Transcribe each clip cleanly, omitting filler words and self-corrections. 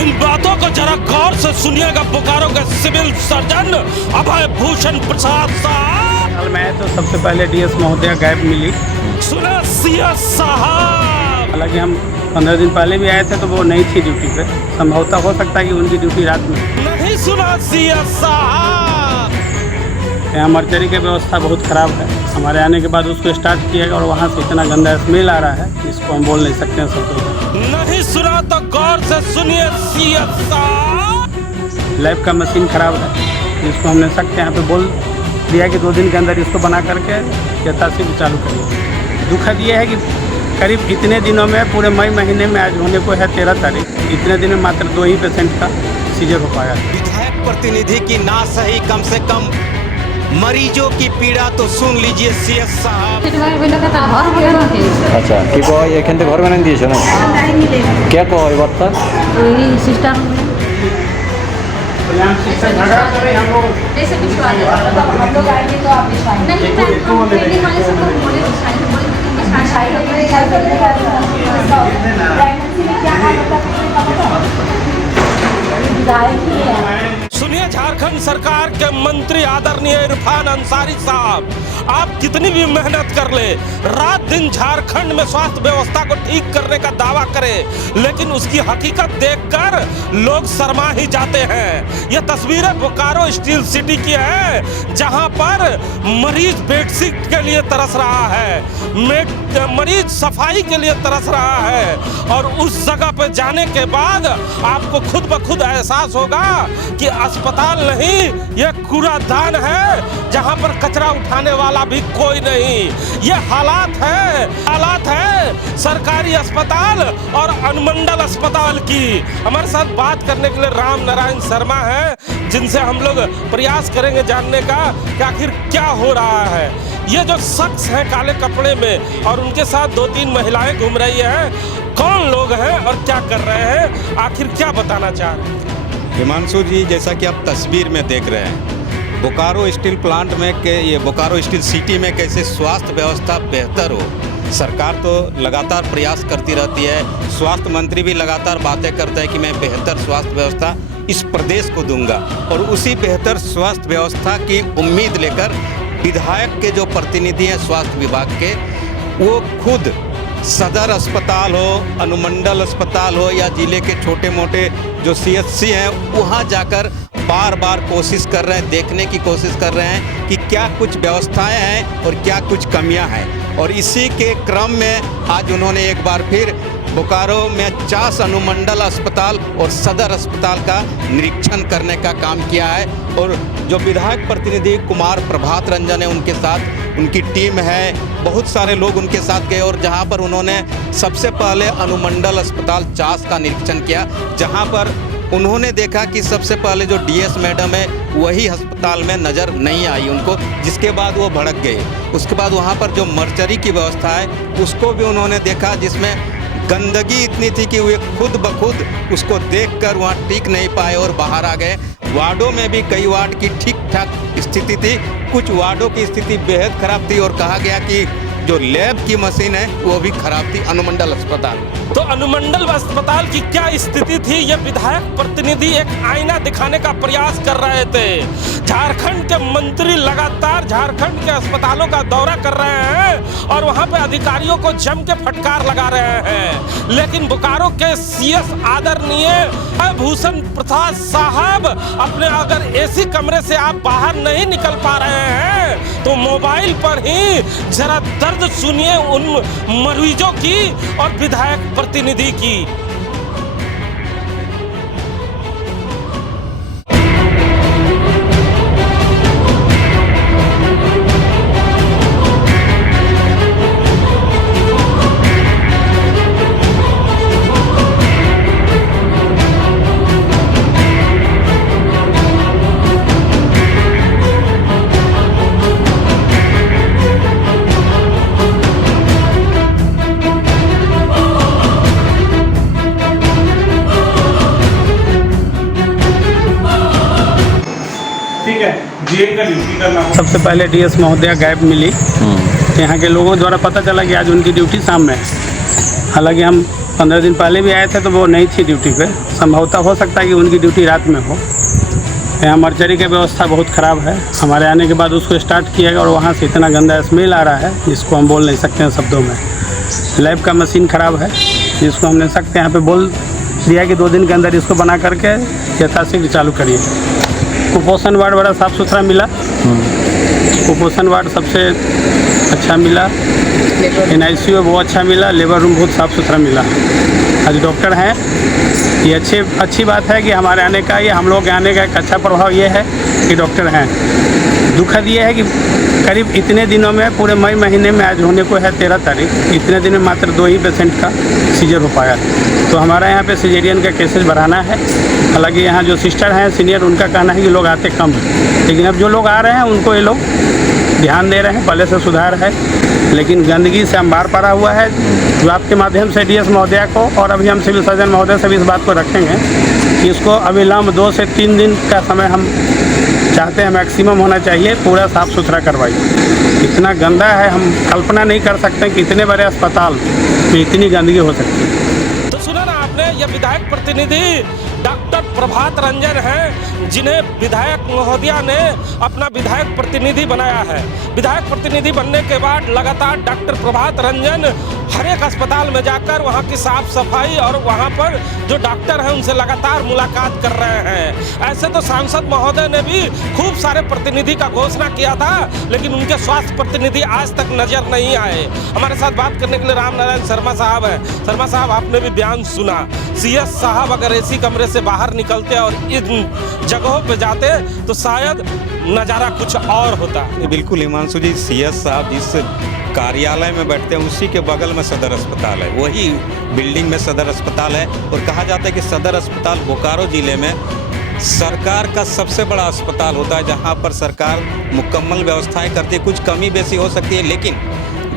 इन बातों को जरा गौर से सुनिएगा बोकारो के सिविल सर्जन अभय भूषण प्रसाद साहब। मैं तो सबसे पहले डीएस महोदया गायब मिली। सुना सीएस साहब। हालांकि हम 15 दिन पहले भी आए थे तो वो नहीं थी ड्यूटी पे। संभवतः हो सकता है कि उनकी ड्यूटी रात में। नहीं सुना सीएस साहब। यहाँ मर्चरी की व्यवस्था बहुत ख़राब है। हमारे आने के बाद उसको स्टार्ट किया और वहाँ से इतना गंदा स्मेल आ रहा है, इसको हम बोल नहीं सकते हैं सब। नहीं सुना तो गौर से सुनिए सीएस साहब। लैब का मशीन खराब है, जिसको हमने सख्त यहाँ पे बोल दिया कि 2 दिन के अंदर इसको बना करके यथाशीघ्र चालू करिए। दुखद ये है कि करीब इतने दिनों में, पूरे मई महीने में आज होने को है 13 तारीख, इतने दिन में मात्र 2 ही पेशेंट का सीजर हो पाया। विधायक प्रतिनिधि की ना सही कम से कम मरीजों की पीड़ा तो सुन लीजिए सीएस साहब। আচ্ছা কি কয় এখান থেকে ঘর বানিয়ে দিয়েছে না কে কয় বার্তা सिस्टम झगड़ा करें हम लोग। जैसे विश्वास हम लोग आएंगे तो आप विश्वास नहीं ट्रेनिंग वाले सब बोले सुनिए झारखंड सरकार के मंत्री आदरणीय इरफान अंसारी साहब, आप कितनी भी मेहनत कर ले, रात दिन झारखंड में स्वास्थ्य व्यवस्था को ठीक करने का दावा करें, लेकिन उसकी हकीकत देखकर लोग शर्मा ही जाते हैं। यह तस्वीरें बोकारो स्टील सिटी की है, जहां पर मरीज बेडशीट के लिए तरस रहा है, मरीज सफाई के लिए तरस रहा है, और उस जगह पर जाने के बाद आपको खुद ब खुद एहसास होगा कि अस्पताल नहीं, यह कूड़ादान है, जहां पर कचरा उठाने वाला भी कोई नहीं। ये हालात है सरकारी अस्पताल और अनुमंडल अस्पताल की। हमारे साथ बात करने के लिए राम नारायण शर्मा है, जिनसे हम लोग प्रयास करेंगे जानने का कि आखिर क्या हो रहा है। ये जो शख्स है काले कपड़े में और उनके साथ 2-3 महिलाएं घूम रही हैं, कौन लोग हैं और क्या कर रहे हैं, आखिर क्या बताना चाह रहे हैं? हिमांशु जी, जैसा कि आप तस्वीर में देख रहे हैं, बोकारो स्टील प्लांट में ये बोकारो स्टील सिटी में कैसे स्वास्थ्य व्यवस्था बेहतर हो, सरकार तो लगातार प्रयास करती रहती है। स्वास्थ्य मंत्री भी लगातार बातें करते हैं कि मैं बेहतर स्वास्थ्य व्यवस्था इस प्रदेश को दूंगा, और उसी बेहतर स्वास्थ्य व्यवस्था की उम्मीद लेकर विधायक के जो प्रतिनिधि हैं स्वास्थ्य विभाग के, वो खुद सदर अस्पताल हो, अनुमंडल अस्पताल हो या जिले के छोटे मोटे जो सीएचसी हैं, वहाँ जाकर बार बार कोशिश कर रहे हैं, देखने की कोशिश कर रहे हैं कि क्या कुछ व्यवस्थाएं हैं और क्या कुछ कमियां हैं। और इसी के क्रम में आज उन्होंने एक बार फिर बोकारो में 4 अनुमंडल अस्पताल और सदर अस्पताल का निरीक्षण करने का काम किया है। और जो विधायक प्रतिनिधि कुमार प्रभात रंजन है, उनके साथ उनकी टीम है, बहुत सारे लोग उनके साथ गए, और जहां पर उन्होंने सबसे पहले अनुमंडल अस्पताल 4 का निरीक्षण किया, जहां पर उन्होंने देखा कि सबसे पहले जो डीएस मैडम है वही अस्पताल में नज़र नहीं आई उनको, जिसके बाद वो भड़क गए। उसके बाद वहाँ पर जो मर्चरी की व्यवस्था है उसको भी उन्होंने देखा, जिसमें गंदगी इतनी थी कि वे खुद ब खुद उसको देखकर वहाँ टिक नहीं पाए और बाहर आ गए। वार्डों में भी कई वार्ड की ठीक ठाक स्थिति थी, कुछ वार्डों की स्थिति बेहद खराब थी, और कहा गया कि जो लैब की मशीन है वो भी खराब थी अनुमंडल अस्पताल। तो अनुमंडल अस्पताल की क्या स्थिति थी, ये विधायक प्रतिनिधि एक आईना दिखाने का प्रयास कर रहे थे। झारखंड के मंत्री लगातार झारखंड के अस्पतालों का दौरा कर रहे हैं और वहां पे अधिकारियों को जम के फटकार लगा रहे हैं, लेकिन बोकारो के सीएस आदरणीय अभय भूषण प्रसाद साहब, अपने अगर एसी कमरे से आप बाहर नहीं निकल पा रहे हैं तो मोबाइल पर ही जरा दर्द सुनिए उन मरीजों की और विधायक प्रतिनिधि की। सबसे पहले डीएस महोदया गायब मिली। यहाँ के लोगों द्वारा पता चला कि आज उनकी ड्यूटी शाम में है। हालांकि हम 15 दिन पहले भी आए थे तो वो नहीं थी ड्यूटी पे। संभवतः हो सकता है कि उनकी ड्यूटी रात में हो। यहाँ मर्चरी की व्यवस्था बहुत ख़राब है। हमारे आने के बाद उसको स्टार्ट किया गया और वहाँ से इतना गंदा स्मेल आ रहा है जिसको हम बोल नहीं सकते हैं शब्दों में। लैब का मशीन ख़राब है जिसको हमने सख्त यहाँ पे बोल दिया कि 2 दिन के अंदर इसको बना करके यथाशीघ्र चालू करिए। कुपोषण वार्ड बड़ा साफ़ सुथरा मिला, कुपोषण वार्ड सबसे अच्छा मिला। NICU बहुत अच्छा मिला, लेबर रूम बहुत साफ़ सुथरा मिला। आज डॉक्टर हैं, ये अच्छी बात है कि हमारे आने का, ये हम लोग के आने का एक अच्छा प्रभाव ये है कि डॉक्टर हैं। दुखद ये है कि करीब इतने दिनों में, पूरे मई महीने में, आज होने को है 13 तारीख, इतने दिन में मात्र 2 ही पेशेंट का सीजर हो पाया। तो हमारा यहाँ पे सिजेरियन का केसेज बढ़ाना है। हालांकि यहाँ जो सिस्टर हैं सीनियर, उनका कहना है कि लोग आते कम हैं, लेकिन अब जो लोग आ रहे हैं उनको ये लोग ध्यान दे रहे हैं, पहले से सुधार है। लेकिन गंदगी से अंबार पड़ा हुआ है, जो आपके माध्यम से DS महोदया को और अभी हम सिविल सर्जन महोदय से भी इस बात को रखेंगे कि इसको अविलंब 2 से 3 दिन का समय हम चाहते हैं, मैक्सिमम होना चाहिए, पूरा साफ़ सुथरा करवाइए। इतना गंदा है, हम कल्पना नहीं कर सकते कि इतने बड़े अस्पताल में इतनी गंदगी हो सकती है। तो सुना ना आपने, ये विधायक प्रतिनिधि डॉक्टर प्रभात रंजन हैं, जिन्हें विधायक महोदया ने अपना विधायक प्रतिनिधि बनाया है। विधायक प्रतिनिधि बनने के बाद लगातार डॉक्टर प्रभात रंजन हर एक अस्पताल में जाकर वहां की साफ सफाई और वहां पर जो डॉक्टर हैं उनसे लगातार मुलाकात कर रहे हैं। ऐसे तो सांसद महोदय ने भी खूब सारे प्रतिनिधि का घोषणा किया था, लेकिन उनके स्वास्थ्य प्रतिनिधि आज तक नजर नहीं आए। हमारे साथ बात करने के लिए राम नारायण शर्मा साहब हैं। शर्मा साहब, आपने भी बयान सुना, CS साहब अगर AC कमरे से बाहर निकलते और इन जगहों पे जाते तो शायद नज़ारा कुछ और होता। बिल्कुल हिमांशु जी, CS साहब जिस कार्यालय में बैठते हैं उसी के बगल में सदर अस्पताल है, वही बिल्डिंग में सदर अस्पताल है। और कहा जाता है कि सदर अस्पताल बोकारो ज़िले में सरकार का सबसे बड़ा अस्पताल होता है, जहां पर सरकार मुकम्मल व्यवस्थाएं करती है। कुछ कमी बेसी हो सकती है, लेकिन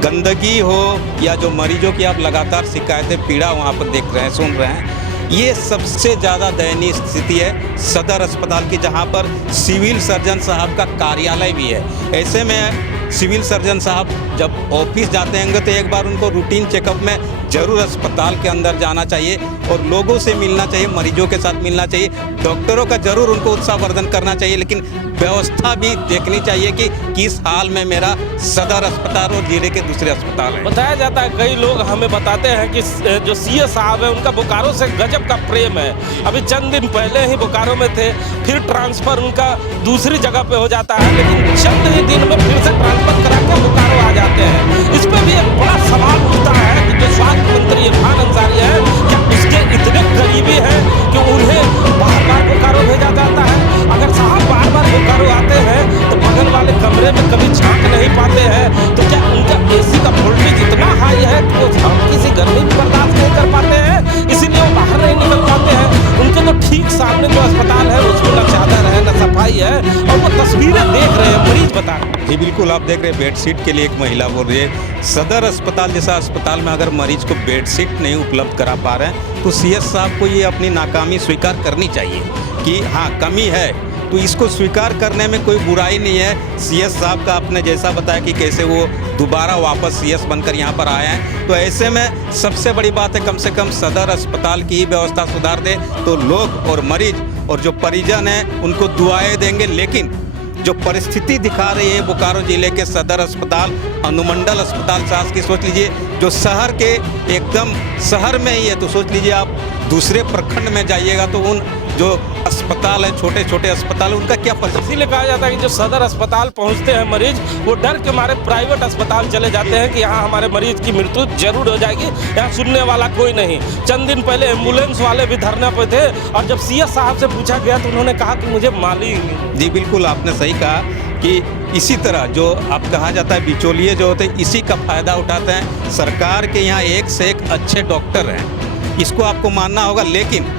गंदगी हो या जो मरीजों की आप लगातार शिकायतें, पीड़ा वहां पर देख रहे हैं, सुन रहे हैं, ये सबसे ज़्यादा दयनीय स्थिति है सदर अस्पताल की, जहां पर सिविल सर्जन साहब का कार्यालय भी है। ऐसे में सिविल सर्जन साहब जब ऑफिस जाते होंगे तो एक बार उनको रूटीन चेकअप में जरूर अस्पताल के अंदर जाना चाहिए और लोगों से मिलना चाहिए, मरीजों के साथ मिलना चाहिए, डॉक्टरों का जरूर उनको उत्साहवर्धन करना चाहिए, लेकिन व्यवस्था भी देखनी चाहिए कि किस हाल में मेरा सदर अस्पताल और जिले के दूसरे अस्पताल है। बताया जाता है, कई लोग हमें बताते हैं कि जो CS साहब है उनका बोकारो से गजब का प्रेम है। अभी चंद दिन पहले ही बोकारो में थे, फिर ट्रांसफ़र उनका दूसरी जगह पे हो जाता है, लेकिन चंद ही दिन में फिर से ट्रांसफ़र करा के बोकारो आ जाते हैं। इस पर भी एक बड़ा सवाल उठता है कि जो स्वास्थ्य मंत्री इरफान अंसारी है, क्या उसके इतने करीबी हैं कि उन्हें बार बार बोकारो भेजा जाता है? अगर साहब बार बार बोकारो आते हैं तो बगल वाले कमरे में कभी झांक नहीं पाते हैं, तो क्या उनका AC का वोल्टेज इतना हाई है कि वो हल्की सी गर्मी भी बर्दाश्त नहीं कर पाते हैं, इसीलिए वो बाहर नहीं निकल पाते हैं? उनके तो ठीक सामने जो अस्पताल है उसमें न चादर है न सफाई है, और वो तस्वीरें देख रहे हैं, मरीज बता रहे हैं। जी बिल्कुल, आप देख रहे हैं बेडशीट के लिए एक महिला बोल रही है। सदर अस्पताल जैसा अस्पताल में अगर मरीज को बेडशीट नहीं उपलब्ध करा पा रहे हैं तो CS साहब को ये अपनी नाकामी स्वीकार करनी चाहिए कि हाँ कमी है, तो इसको स्वीकार करने में कोई बुराई नहीं है। CS साहब का आपने जैसा बताया कि कैसे वो दोबारा वापस CS बनकर यहाँ पर आए हैं, तो ऐसे में सबसे बड़ी बात है कम से कम सदर अस्पताल की ही व्यवस्था सुधार दे तो लोग और मरीज और जो परिजन हैं उनको दुआएं देंगे। लेकिन जो परिस्थिति दिखा रही है बोकारो जिले के सदर अस्पताल, अनुमंडल अस्पताल शासकीय, सोच लीजिए जो शहर के एकदम शहर में ही है, तो सोच लीजिए आप दूसरे प्रखंड में जाइएगा तो उन जो अस्पताल है, छोटे छोटे अस्पताल, उनका क्या परिस्थिति। इसीलिए कहा जाता है कि जो सदर अस्पताल पहुंचते हैं मरीज, वो डर के मारे प्राइवेट अस्पताल चले जाते हैं कि यहाँ हमारे मरीज की मृत्यु जरूर हो जाएगी, यहाँ सुनने वाला कोई नहीं। चंद दिन पहले एम्बुलेंस वाले भी धरने पे थे और जब CS साहब से पूछा गया तो उन्होंने कहा कि मुझे मालूम नहीं। जी बिल्कुल, आपने सही कहा कि इसी तरह जो अब कहा जाता है बिचौलिए जो होते हैं इसी का फ़ायदा उठाते हैं। सरकार के यहाँ एक से एक अच्छे डॉक्टर हैं, इसको आपको मानना होगा, लेकिन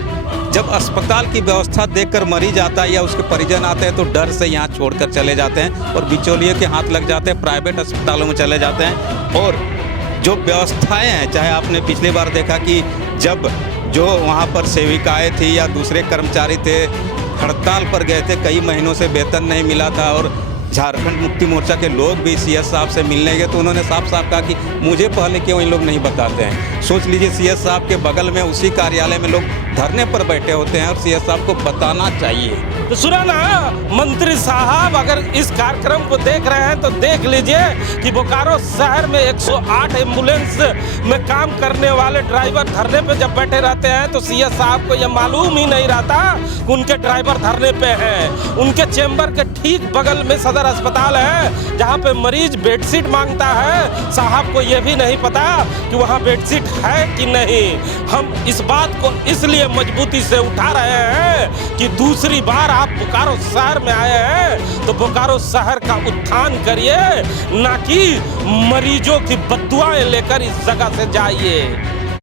जब अस्पताल की व्यवस्था देखकर मरीज आता है या उसके परिजन आते हैं तो डर से यहाँ छोड़कर चले जाते हैं और बिचौलियों के हाथ लग जाते हैं, प्राइवेट अस्पतालों में चले जाते हैं। और जो व्यवस्थाएं हैं, चाहे आपने पिछली बार देखा कि जब जो वहाँ पर सेविकाएं थी या दूसरे कर्मचारी थे हड़ताल पर गए थे, कई महीनों से वेतन नहीं मिला था और झारखंड मुक्ति मोर्चा के लोग भी सीएस साहब से मिलने गए तो उन्होंने साफ साफ कहा कि मुझे पहले क्यों इन लोग नहीं बताते हैं। सोच लीजिए सीएस साहब के बगल में उसी कार्यालय में लोग धरने पर बैठे होते हैं और सीएस साहब को बताना चाहिए। तो सुना ना मंत्री साहब, अगर इस कार्यक्रम को देख रहे हैं तो देख लीजिए कि बोकारो शहर में 108 एम्बुलेंस में काम करने वाले ड्राइवर धरने पे जब बैठे रहते हैं तो सीएस साहब को यह मालूम ही नहीं रहता कि उनके ड्राइवर धरने पे हैं। उनके चेंबर के ठीक बगल में सदर अस्पताल है जहाँ पे मरीज बेडशीट मांगता है, साहब को यह भी नहीं पता कि वहाँ बेडशीट है कि नहीं। हम इस बात को इसलिए मजबूती से उठा रहे हैं कि दूसरी बार आप बोकारो शहर में आए हैं तो बोकारो शहर का उत्थान करिए, ना कि मरीजों की बद्दुआएं लेकर इस जगह से जाइए।